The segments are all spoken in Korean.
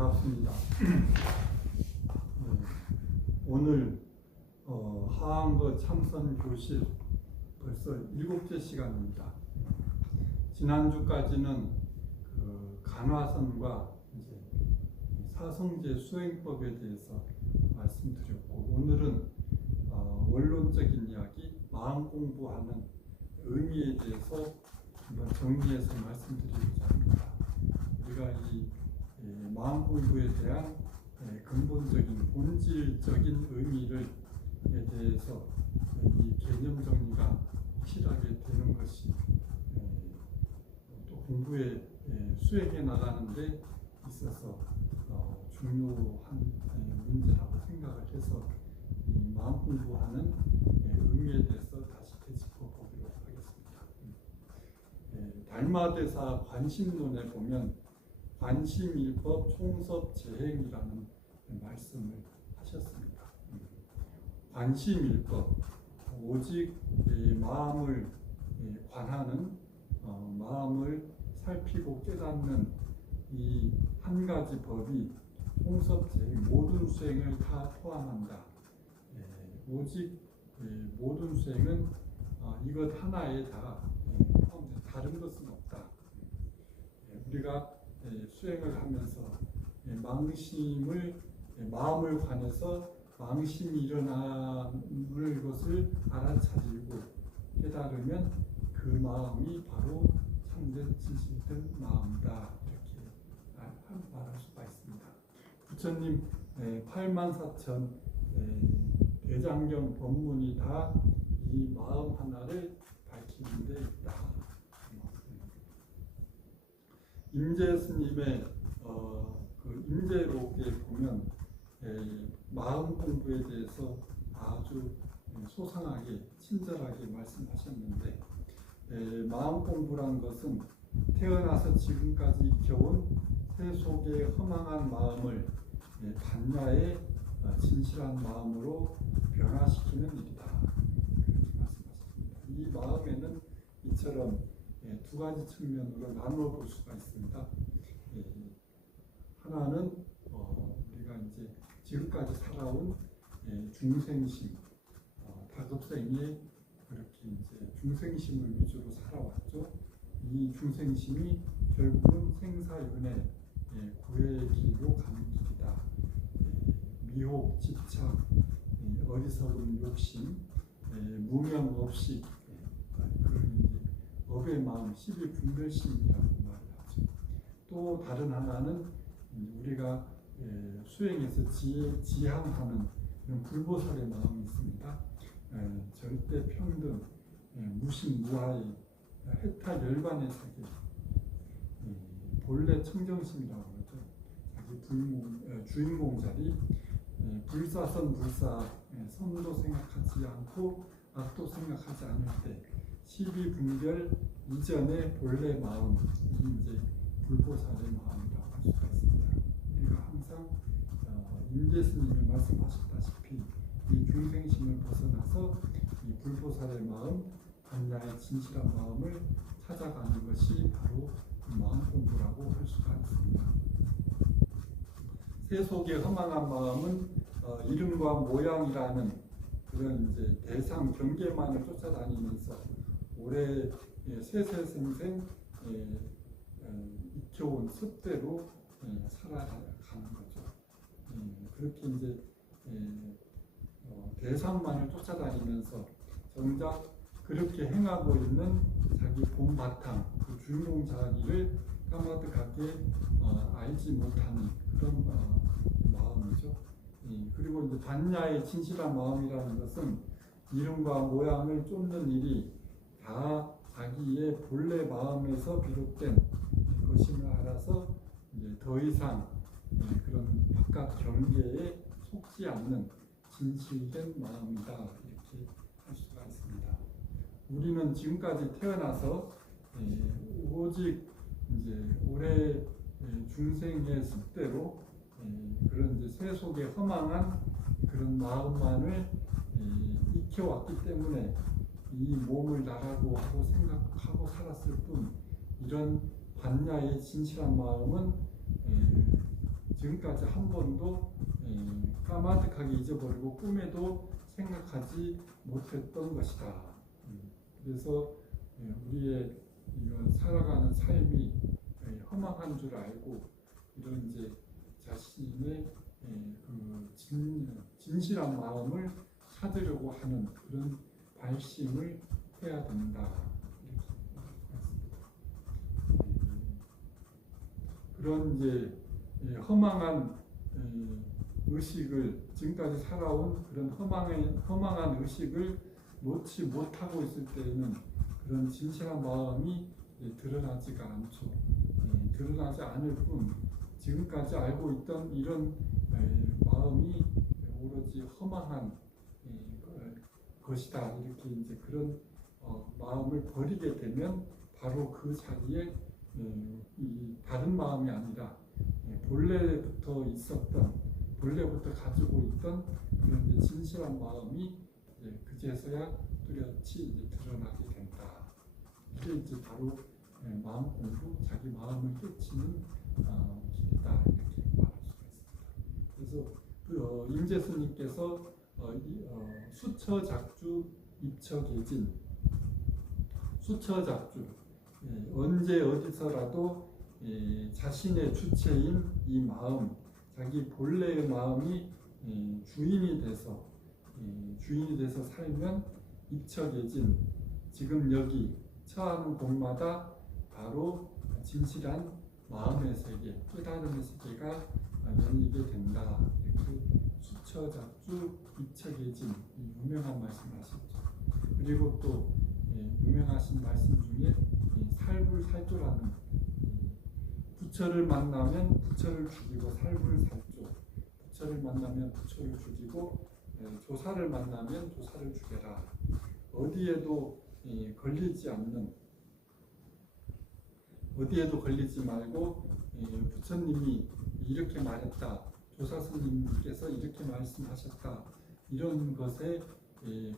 반갑습니다. 오늘 하한거 참선 교실 벌써 7째 시간입니다. 지난주까지는 간화선과 이제 사성제 수행법에 대해서 말씀드렸고, 오늘은 원론적인 이야기, 마음 공부하는 의미에 대해서 한번 정리해서 말씀드리고자 합니다. 우리가 이 마음 공부에 대한 근본적인 본질적인 의미에 대해서 이 개념 정리가 확실하게 되는 것이 또 공부에 수행해 나가는 데 있어서 중요한 문제라고 생각을 해서 이 마음 공부하는 의미에 대해서 다시 되짚어 보도록 하겠습니다. 달마대사 관심론에 보면 관심일법 총섭재행이라는 말씀을 하셨습니다. 관심일법, 오직 마음을 관하는, 마음을 살피고 깨닫는 이 한 가지 법이 총섭재행, 모든 수행을 다 포함한다. 오직 모든 수행은 이것 하나에 다 포함된다. 다른 것은 없다. 우리가 수행을 하면서 마음을 관해서 망심이 일어나는 것을 알아차리고 깨달으면 그 마음이 바로 참된 진실된 마음이다. 이렇게 말할 수가 있습니다. 부처님 84,000 대장경 법문이 다 이 마음 하나를 밝히는 데 있다. 임재 스님의 그 임재록에 보면 마음 공부에 대해서 아주 소상하게 친절하게 말씀하셨는데, 마음 공부란 것은 태어나서 지금까지 익혀온 새 속의 허망한 마음을 반야의 진실한 마음으로 변화시키는 일이다. 그렇게 말씀하셨습니다. 이 마음에는 이처럼 두 가지 측면으로 나누어 볼 수가 있습니다. 하나는 우리가 이제 지금까지 살아온 중생심, 다급생에 그렇게 이제 중생심을 위주로 살아왔죠. 이 중생심이 결국은 생사윤회, 구애의 길로 가는 길이다. 미혹, 집착, 어리석은 욕심, 무명업식, 그런 이제 업의 마음, 시비분별심이라고 말을 하죠. 또 다른 하나는 우리가 수행에서 지향하는 그런 불보살의 마음이 있습니다. 절대 평등, 무심무아의 해탈 열반의 세계, 본래 청정심이라고 그러죠. 자기 주인공 자리, 불사선 불사, 선도 생각하지 않고 악도 생각하지 않을 때 시비분별 이전의 본래 마음이 이제 불보살의 마음이라고 할 수가 있습니다. 우리가 항상 임재 스님이 말씀하셨다시피 이 중생심을 벗어나서 이 불보살의 마음, 반야의 진실한 마음을 찾아가는 것이 바로 마음 공부라고 할 수가 있습니다. 새 속의 허망한 마음은 이름과 모양이라는 그런 이제 대상 경계만을 쫓아다니면서 오래 세세생생 익혀온 습대로 살아가는 거죠. 그렇게 이제 대상만을 쫓아다니면서 정작 그렇게 행하고 있는 자기 본바탕, 그 주인공 자리를 까마득하게 알지 못하는 그런 마음이죠. 그리고 이제 반야의 진실한 마음이라는 것은 이름과 모양을 쫓는 일이 다 자기의 본래 마음에서 비롯된 것임을 알아서 이제 더 이상 그런 바깥 경계에 속지 않는 진실된 마음이다, 이렇게 할 수가 있습니다. 우리는 지금까지 태어나서 오직 이제 올해 중생의 습대로 그런 이제 새 속에 허망한 그런 마음만을 익혀왔기 때문에 이 몸을 나라고 하고 생각하고 살았을 뿐, 이런 반야의 진실한 마음은 지금까지 한 번도 까마득하게 잊어버리고 꿈에도 생각하지 못했던 것이다. 그래서 우리의 이런 살아가는 삶이 허망한 줄 알고 이런 이제 자신의 그 진실한 마음을 찾으려고 하는 그런 발심을 해야 된다. 그런 이제 허망한 의식을 지금까지 살아온 그런 허망한 의식을 놓지 못하고 있을 때에는 그런 진실한 마음이 드러나지가 않죠. 드러나지 않을 뿐 지금까지 알고 있던 이런 마음이 오로지 허망한 것이다. 이렇게 이제 그런 마음을 버리게 되면 바로 그 자리에 이 다른 마음이 아니라 본래부터 있었던 본래부터 가지고 있던 그런 이제 진실한 마음이 그제서야 뚜렷이 이제 드러나게 된다. 이게 이제 바로 마음 공부, 자기 마음을 깨치는 길이다 이렇게 말할 수가 있습니다. 그래서 그 임재수님께서 수처작주 입처계진, 수처작주 언제 어디서라도 자신의 주체인 이 마음, 자기 본래의 마음이 주인이 돼서 살면 입처계진, 지금 여기 처하는 곳마다 바로 진실한 마음의 세계, 깨달음의 세계가 열리게 된다. 이렇게 수처작주 입처계진 유명한 말씀하셨죠. 그리고 또 유명하신 말씀 중에 살불살조라는 부처를 만나면 부처를 죽이고 살불살조, 부처를 만나면 부처를 죽이고 조사를 만나면 조사를 죽여라. 어디에도 걸리지 말고 부처님이 이렇게 말했다, 조사스님께서 이렇게 말씀하셨다, 이런 것에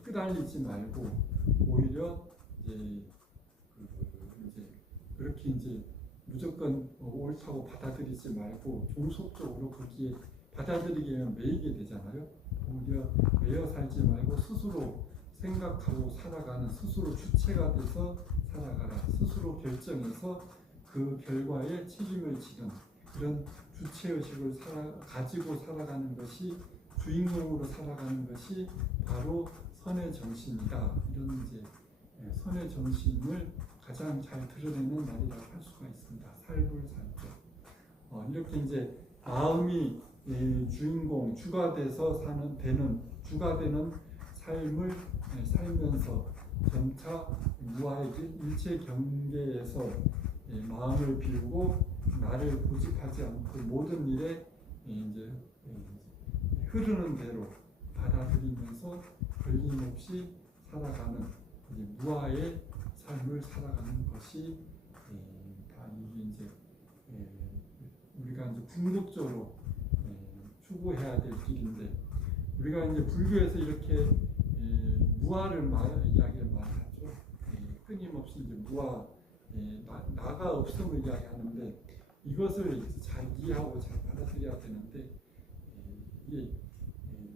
끄달리지 말고 오히려 이제 그렇게 이제 무조건 옳다고 받아들이지 말고 종속적으로 거기에 받아들이게 되면 매이게 되잖아요. 오히려 매여 살지 말고 스스로 생각하고 살아가는, 스스로 주체가 돼서 살아가라. 스스로 결정해서 그 결과에 책임을 지는 그런 주체의식을 가지고 살아가는 것이, 주인공으로 살아가는 것이 바로 선의 정신이다. 이런 이제 선의 정신을 가장 잘 드러내는 날이라고 할 수가 있습니다. 살불살조. 이렇게 이제 마음이 주인공, 주가 돼서 주가 되는 삶을 살면서 점차 무아의 일체 경계에서 마음을 비우고 나를 고집하지 않고 모든 일에 이제 흐르는 대로 받아들이면서 걸림없이 살아가는 무아의 삶을 살아가는 것이 다 이게 이제 우리가 이제 궁극적으로 추구해야 될 길인데, 우리가 이제 불교에서 이렇게 무아를 이야기를 많이 하죠. 끊임없이 이제 무아, 나가 없음을 이야기하는데 이것을 잘 이해하고 잘 받아들여야 되는데, 이게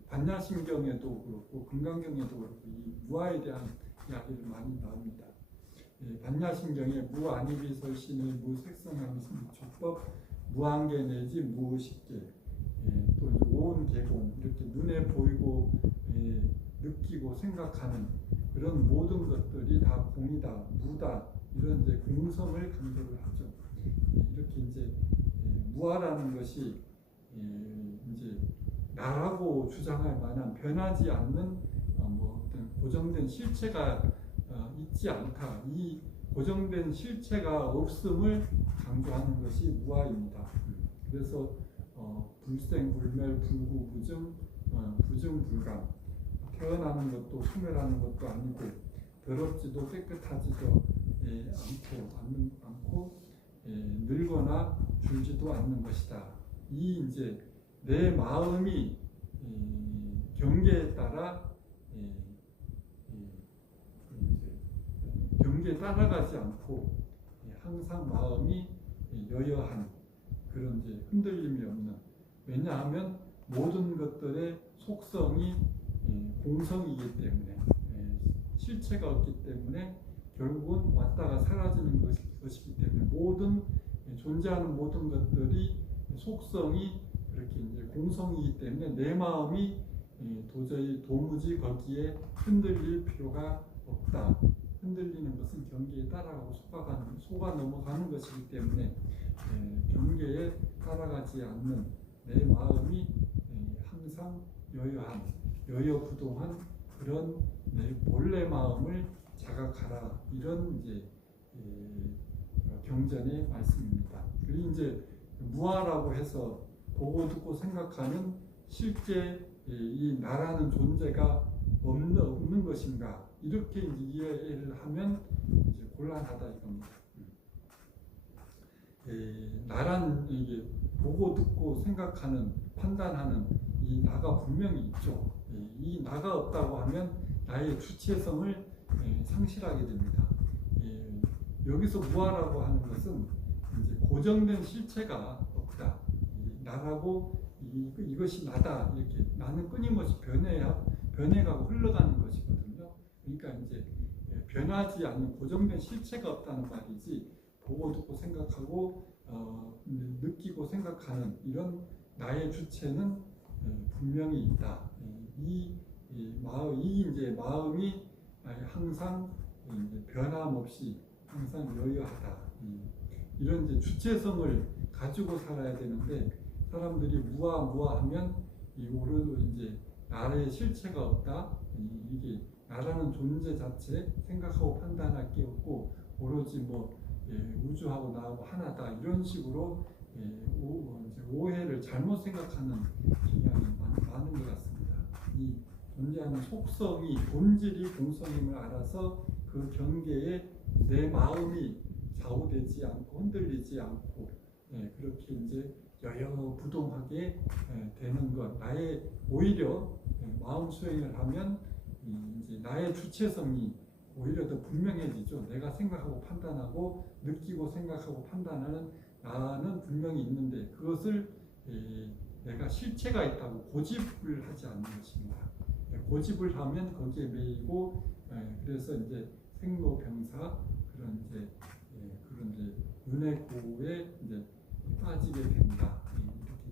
반야심경에도 그렇고 금강경에도 그렇고 이 무아에 대한 이야기를 많이 나옵니다. 반야심경에 무아니비설신의 무색성함이 족법 무한계 내지 무의식계, 또 이제 오온계공, 이렇게 눈에 보이고 느끼고 생각하는 그런 모든 것들이 다 공이다, 무다, 이런 이제 공성을 강조를 하죠. 이렇게 이제 무아라는 것이 이제 나라고 주장할 만한 변하지 않는 어떤 고정된 실체가 있지 않다. 이 고정된 실체가 없음을 강조하는 것이 무아입니다. 그래서 불생불멸 불구부증 부증불감, 태어나는 것도 소멸하는 것도 아니고 더럽지도 깨끗하지도 않고 늙거나 줄지도 않는 것이다. 이 이제 내 마음이 경계에 따라 경계에 따라가지 않고 항상 마음이 여여한 그런 이제 흔들림이 없는 왜냐하면 모든 것들의 속성이 공성이기 때문에 실체가 없기 때문에 결국은 왔다가 사라지는 것이기 때문에 모든 존재하는 모든 것들이 속성이 그렇게 이제 공성이기 때문에 내 마음이 도무지 거기에 흔들릴 필요가 없다. 흔들리는 것은 경계에 따라가고 속아 넘어가는 것이기 때문에 경계에 따라가지 않는 내 마음이 항상 여여부동한 그런 내 본래 마음을 자각하라, 이런 이제 경전의 말씀입니다. 그리고 이제 무아라고 해서 보고 듣고 생각하는 실제 이 나라는 존재가 없는 것인가, 이렇게 이제 이해를 하면 이제 곤란하다 이겁니다. 나란 이게 보고 듣고 생각하는 판단하는 이 나가 분명히 있죠. 이 나가 없다고 하면 나의 주체성을 상실하게 됩니다. 여기서 무아라고 하는 것은 이제 고정된 실체가 없다. 나라고 이것이 나다, 이렇게 나는 끊임없이 변해가고 흘러가는 것이거든요. 그러니까 이제 변하지 않는 고정된 실체가 없다는 말이지, 보고 듣고 생각하고 느끼고 생각하는 이런 나의 주체는 분명히 있다. 이 마음이 항상 이제 변함없이 항상 여유하다. 이런 이제 주체성을 가지고 살아야 되는데, 사람들이 무아하면 오히려 이제 나의 실체가 없다. 이게 나라는 존재 자체 생각하고 판단할 게 없고 오로지 우주하고 나하고 하나다, 이런 식으로 이제 오해를 잘못 생각하는 경향이 많은 것 같습니다. 이 존재하는 속성이 본질이 공성임을 알아서 그 경계에 내 마음이 좌우되지 않고 흔들리지 않고 그렇게 이제 여여부동하게 되는 것, 나의 오히려 마음 수행을 하면 이제 나의 주체성이 오히려 더 분명해지죠. 내가 생각하고 판단하고 느끼고 생각하고 판단하는 나는 분명히 있는데, 그것을 내가 실체가 있다고 고집을 하지 않는 것입니다. 고집을 하면 거기에 매이고, 그래서 이제 생로병사 그런 이제 윤회고에 이제 빠지게 된다. 이렇게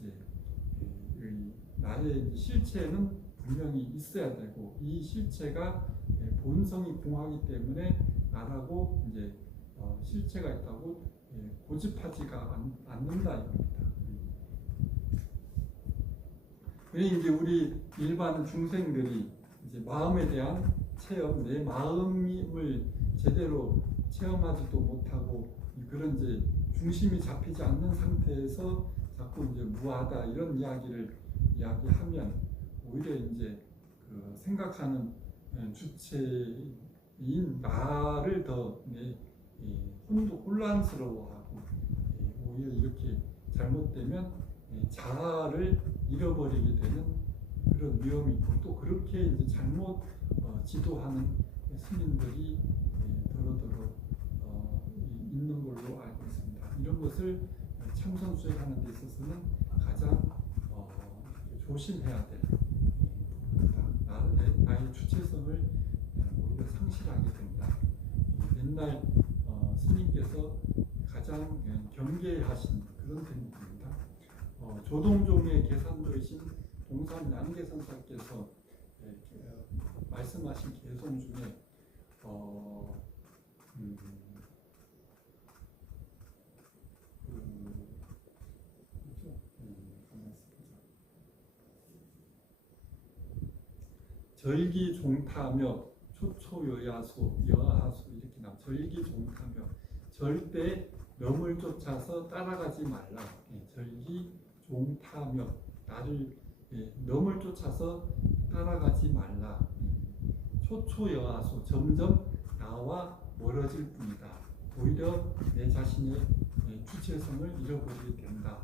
되죠. 나의 실체는 분명히 있어야 되고, 이 실체가 본성이 공하기 때문에 나라고 이제 실체가 있다고 고집하지가 않는다 이겁니다. 그래서 이제 우리 일반 중생들이 이제 마음에 대한 체험, 내 마음을 제대로 체험하지도 못하고 그런 이제 중심이 잡히지 않는 상태에서 자꾸 이제 무하다 이런 이야기하면 오히려 이제 그 생각하는 주체인 나를 더 혼란스러워하고, 오히려 이렇게 잘못되면 자아를 잃어버리게 되는 그런 위험이 있고, 또 그렇게 이제 잘못 지도하는 스님들이 더러더러 있는 걸로 알고 있습니다. 이런 것을 참선 수행하는 데 있어서는 가장 조심해야 될 부분이다. 나의 주체성을 오히려 상실하게 된다. 옛날 스님께서 가장 경계하신 그런 대목입니다. 조동종의 계산도이신 동산 양계선사께서 말씀하신 개송 중에 절기종타며 초초여야소 여하소 이렇게 나와. 절기종타며 절대 명을 쫓아서 따라가지 말라. 절기종타며 나를 명을 쫓아서 따라가지 말라. 초초여하소 점점 나와 멀어질 뿐이다. 오히려 내 자신의 주체성을 잃어버리게 된다.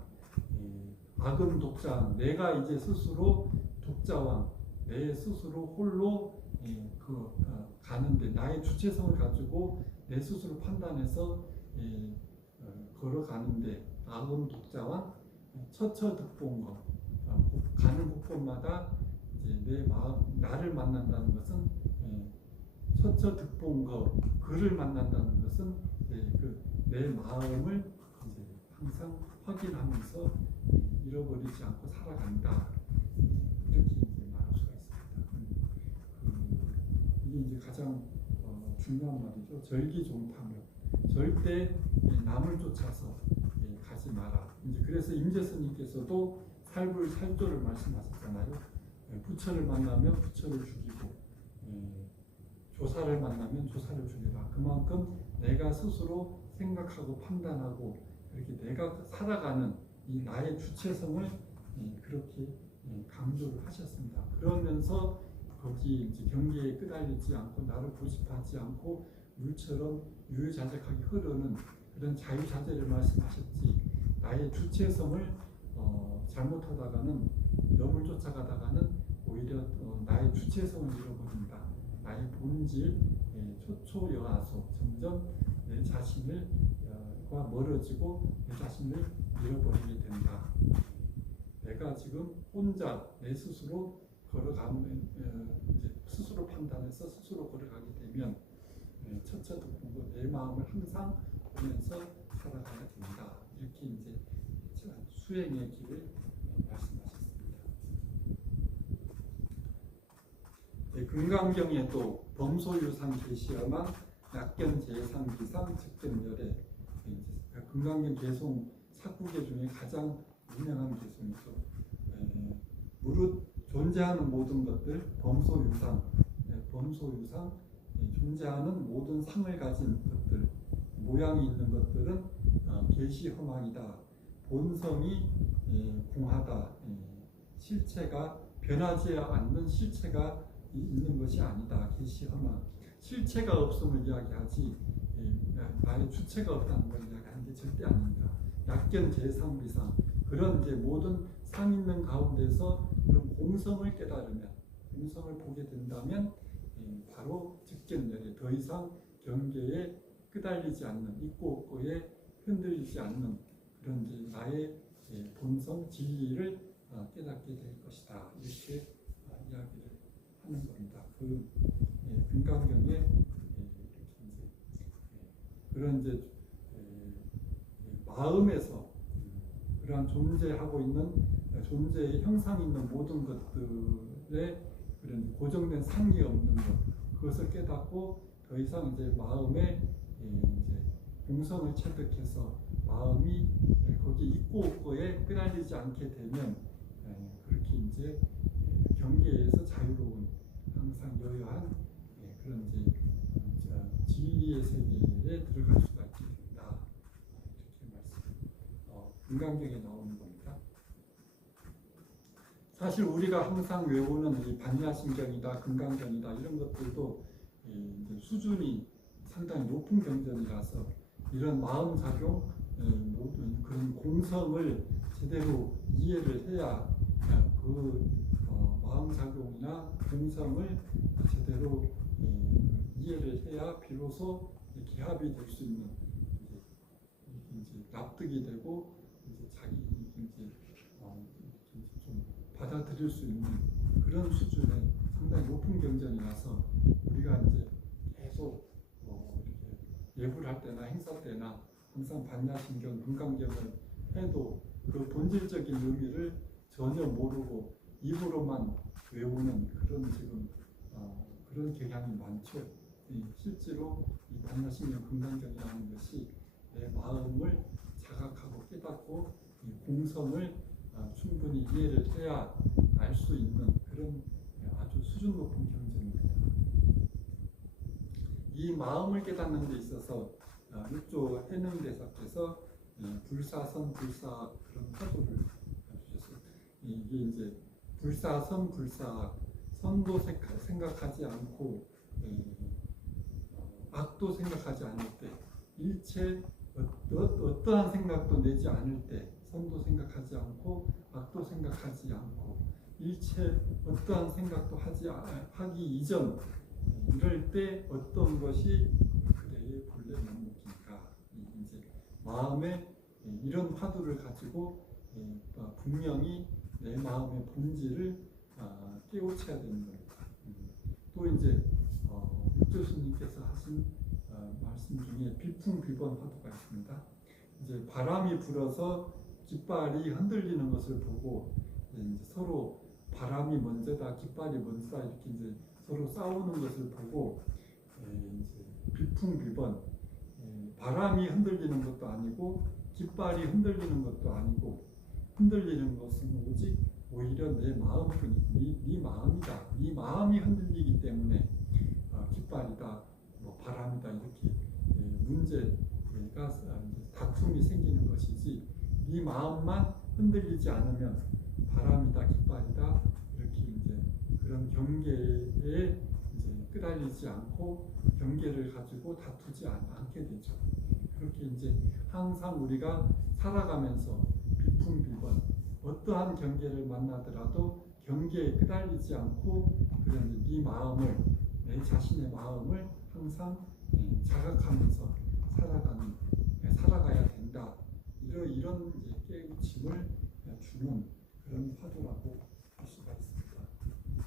악음 독자왕, 내가 이제 스스로 독자왕, 내 스스로 홀로 가는데, 나의 주체성을 가지고 내 스스로 판단해서 걸어가는데 아흔 독자와 처처득본거 가는 곳곳마다 이제 내 마음 나를 만난다는 것은 처처득본거 그를 만난다는 것은 내 마음을 이제 항상 확인하면서 잃어버리지 않고 살아간다 이렇게 이제 말할 수가 있습니다. 이게 이제 가장 중요한 말이죠. 절기종탐욕 절대 남을 쫓아서 가지 마라. 이제 그래서 임재스님께서도 살불살조를 말씀하셨잖아요. 부처를 만나면 부처를 죽이고 조사를 만나면 조사를 죽이라. 그만큼 내가 스스로 생각하고 판단하고 이렇게 내가 살아가는 이 나의 주체성을 그렇게 강조를 하셨습니다. 그러면서 거기 이제 경계에 끄달리지 않고 나를 고집하지 않고 물처럼 유유자적하게 흐르는 그런 자유자재를 말씀하셨지. 나의 주체성을 잘못하다가는 너무 쫓아가다가는 오히려 나의 주체성을 잃어버린다. 나의 본질, 초초여하소 점점 내 자신을 과 멀어지고 내 자신을 잃어버리게 된다. 내가 지금 혼자 내 스스로 걸어가면 이제 스스로 판단해서 스스로 걸어가게 되면 처처득본거 내 마음을 항상 보면서 살아가야 된다. 이렇게 이제 수행의 길을 말씀하셨습니다. 금강경에도 범소유상 계시어만 약견제상기상 즉견열애 금강경 개송 사구계 중에 가장 유명한 개송이죠. 무릇 존재하는 모든 것들 범소유상 존재하는 모든 상을 가진 것들 모양이 있는 것들은 계시허망이다. 본성이 공하다. 실체가 변하지 않는 실체가 있는 것이 아니다. 계시허망 실체가 없음을 이야기하지 나의 주체가 없다는 걸 이야기하는 게 절대 아닙니다. 약견제상비상 그런 이제 모든 상 있는 가운데서 그런 공성을 깨달으면 공성을 보게 된다면 바로 즉견열애 더 이상 경계에 끄달리지 않는 있고 없고에 흔들리지 않는 그런 이제 나의 본성 진리를 깨닫게 될 것이다. 이렇게 이야기를 하는 겁니다. 그 금강경에 이렇게 이제 그런 이제 마음에서 그러한 존재하고 있는 존재의 형상이 있는 모든 것들에 그런 고정된 상이 없는 것 그것을 깨닫고 더 이상 이제 마음에 이제 공성을 체득해서 마음이 거기 있고 없고에 끄달리지 않게 되면 그렇게 이제 경계에서 자유로운 항상 여여한 그런 이제 진리의 세계에 들어갈 수가 있게 된다. 이렇게 말씀. 금강경에 나오는 겁니다. 사실 우리가 항상 외우는 이 반야심경이다, 금강경이다 이런 것들도 이제 수준이 상당히 높은 경전이라서 이런 마음작용, 모든 그런 공성을 제대로 이해를 해야 그 마음작용이나 공성을 제대로 이해를 해야 비로소 기합이 될 수 있는 이제 납득이 되고 이제 자기 이제 좀 받아들일 수 있는 그런 수준의 상당히 높은 경전이라서 우리가 이제 계속 이렇게 예불 할 때나 행사 때나 항상 반야심경, 금강경을 해도 그 본질적인 의미를 전혀 모르고 입으로만 외우는 그런 지금 그런 경향이 많죠. 실제로 이 반야심경, 금강경이라는 것이 내 마음을 자각하고 깨닫고 이 공성을 충분히 이해를 해야 알 수 있는 그런 아주 수준 높은 경전입니다. 이 마음을 깨닫는 데 있어서 육조 해능대사께서 불사선 불사 그런 화두를 주셨어요. 이게 이제 불사선 불사 선도 생각하지 않고 악도 생각하지 않을 때 일체 어떠한 생각도 내지 않을 때 선도 생각하지 않고 악도 생각하지 않고 일체 어떠한 생각도 하기 이전 이럴 때 어떤 것이 그대의 본래 면목인가 이제 마음의 이런 화두를 가지고 분명히 내 마음의 본질을 깨우쳐야 되는 겁니다. 또 이제 육 교수님께서 하신 말씀 중에 비풍비번 화두가 있습니다. 이제 바람이 불어서 깃발이 흔들리는 것을 보고 이제 서로 바람이 먼저다, 깃발이 먼저다 이렇게 이제 서로 싸우는 것을 보고 이제 비풍비번, 바람이 흔들리는 것도 아니고 깃발이 흔들리는 것도 아니고 흔들리는 것은 오히려 내 마음뿐이, 네 마음이다. 네 마음이 흔들리기 때문에 깃발이다, 뭐 바람이다 이렇게 문제가 다툼이 생기는 것이지, 네 마음만 흔들리지 않으면 바람이다, 깃발이다 이렇게 이제 그런 경계에 이제 끄달리지 않고 경계를 가지고 다투지 않게 되죠. 그렇게 이제 항상 우리가 살아가면서 비풍비번 어떠한 경계를 만나더라도 경계에 끄달리지 않고 그런 네 마음을, 내 자신의 마음을 항상 자각하면서 살아가야 된다. 이런 이제 깨우침을 주는 그런 화두라고 할 수가 있습니다.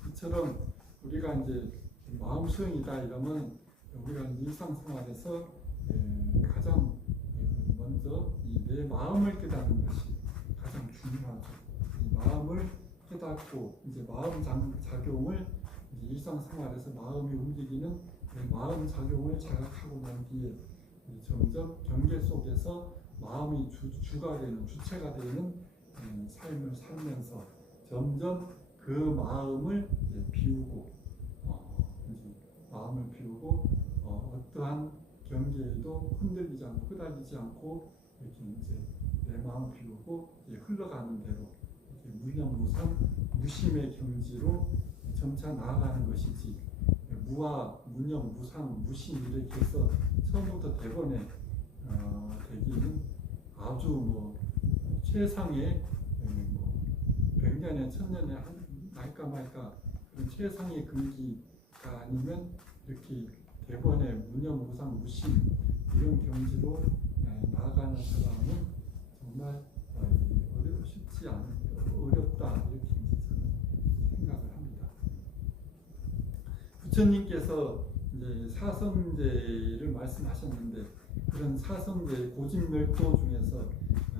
이처럼 우리가 이제 마음 수행이다 이러면 우리가 일상생활에서 가장 먼저 내 마음을 깨닫는 것이 가장 중요하죠. 이 마음을 깨닫고 이제 마음 작용을 이제 일상생활에서 마음이 움직이는 마음 작용을 자각하고 난 뒤에 점점 경계 속에서 마음이 주가 되는, 주체가 되는 삶을 살면서 점점 그 마음을 비우고 이제 마음을 비우고 어떠한 경계에도 흔들리지 않고 끄달리지 않고 이렇게 이제 내 마음 비우고 이제 흘러가는 대로 이렇게 무념무상 무심의 경지로 점차 나아가는 것이지, 무아, 무념, 무상, 무심 이렇게 해서 처음부터 대번에 되기는 아주 뭐 최상의 뭐 100년에 1000년에 날까 말까 그런 최상의 근기가 아니면 이렇게 대번에 무념, 무상, 무심 이런 경지로 나아가는 사람은 정말 쉽지 어렵다 이렇게 이제 저는 생각을 합니다. 부처님께서 이제 사성제를 말씀하셨는데 그런 사성제 고집멸도 중에서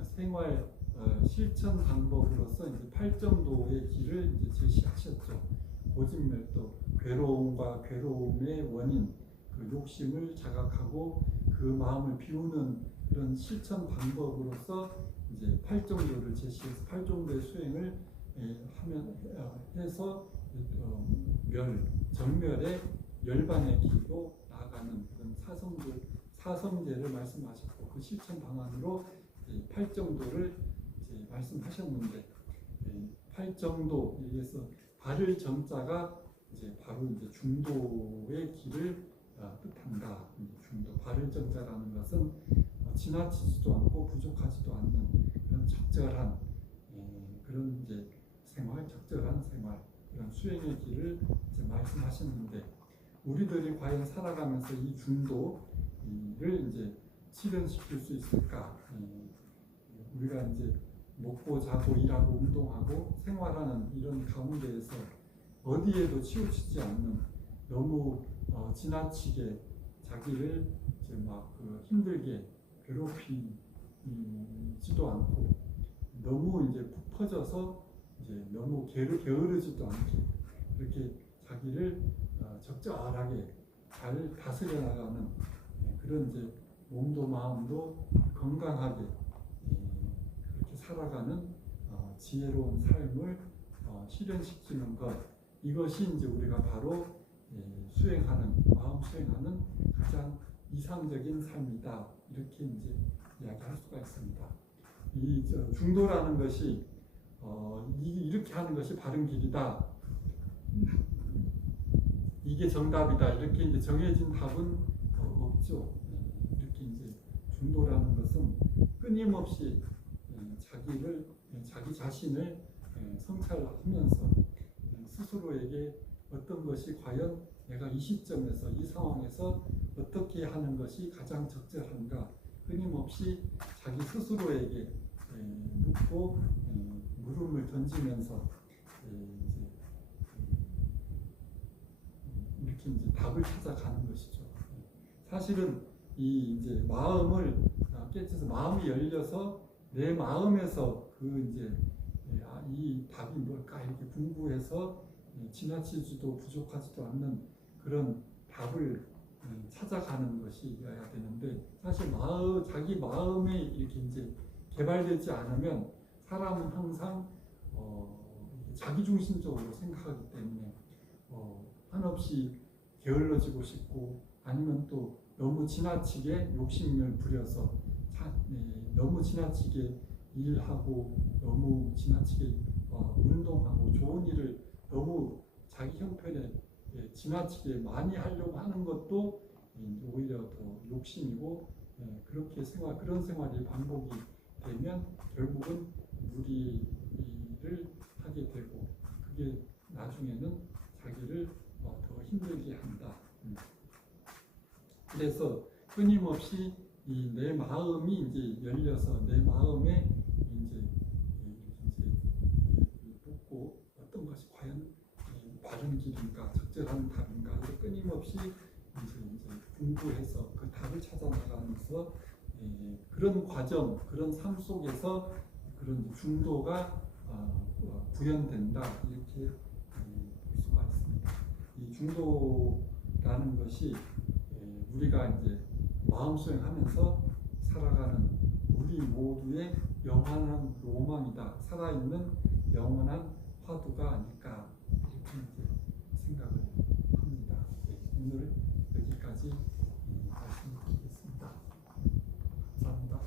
생활 실천 방법으로서 이제 8정도의 길을 이제 제시하셨죠. 고집멸도, 괴로움과 괴로움의 원인, 그 욕심을 자각하고 그 마음을 비우는 그런 실천 방법으로서 이제 8정도를 제시해서 8정도의 수행을 해서 정멸의 열반의 길로 나아가는 그런 사성제를 말씀하셨고 그 실천 방안으로 8정도를 이제 말씀하셨는데 8정도 여기에서 바를 정자가 이제 바로 이제 중도의 길을 뜻한다. 중도 바를 정자라는 것은 지나치지도 않고 부족하지도 않는 그런 적절한 그런 이제 생활, 적절한 생활, 그런 수행의 길을 이제 말씀하셨는데 우리들이 과연 살아가면서 이 중도를 이제 실현시킬 수 있을까? 우리가 이제 먹고 자고 일하고 운동하고 생활하는 이런 가운데에서 어디에도 치우치지 않는 너무 지나치게 자기를 이제 막 힘들게 괴롭히지도 않고 너무 이제 푹 퍼져서 이제 너무 게으르지도 않게 이렇게 자기를 적절하게 잘 다스려 나가는 그런 이제 몸도 마음도 건강하게 그렇게 살아가는 지혜로운 삶을 실현시키는 것, 이것이 이제 우리가 바로 마음 수행하는 가장 이상적인 삶이다 이렇게 이제 이야기할 수가 있습니다. 이 중도라는 것이 이렇게 하는 것이 바른 길이다, 이게 정답이다 이렇게 이제 정해진 답은 없죠. 이렇게 이제 중도라는 것은 끊임없이 자기 자신을 성찰하면서 스스로에게 어떤 것이 과연 내가 이 시점에서 이 상황에서 어떻게 하는 것이 가장 적절한가, 끊임없이 자기 스스로에게 묻고 물음을 던지면서 이제 이렇게 이제 답을 찾아가는 것이죠. 사실은 이 이제 마음을 깨쳐서 마음이 열려서 내 마음에서 그 이제 이 답이 뭘까 이렇게 공부해서 지나치지도 부족하지도 않는 그런 답을 찾아가는 것이어야 되는데 사실 자기 마음에 이렇게 이제 개발되지 않으면 사람은 항상 자기중심적으로 생각하기 때문에 한없이 게을러지고 싶고 아니면 또 너무 지나치게 욕심을 부려서 너무 지나치게 일하고 너무 지나치게 운동하고 좋은 일을 너무 자기 형편에 지나치게 많이 하려고 하는 것도 오히려 더 욕심이고 그렇게 그런 생활이 반복이 되면 결국은 무리를 하게 되고 그게 나중에는 자기를 더 힘들게 한다. 그래서 끊임없이 내 마음이 이제 열려서 내 마음에 이제 묻고 어떤 것이 과연 바른 길인가, 적절한 답인가, 이렇게 끊임없이 이제 공부해서 그 답을 찾아 나가면서 그런 과정, 그런 삶 속에서 그런 중도가 구현된다 이렇게 볼 수가 있습니다. 이 중도라는 것이 우리가 이제 마음 수행하면서 살아가는 우리 모두의 영원한 로망이다. 살아있는 영원한 화두가 아닐까 이렇게 이제 생각을 합니다. 오늘 여기까지 말씀드리겠습니다. 감사합니다.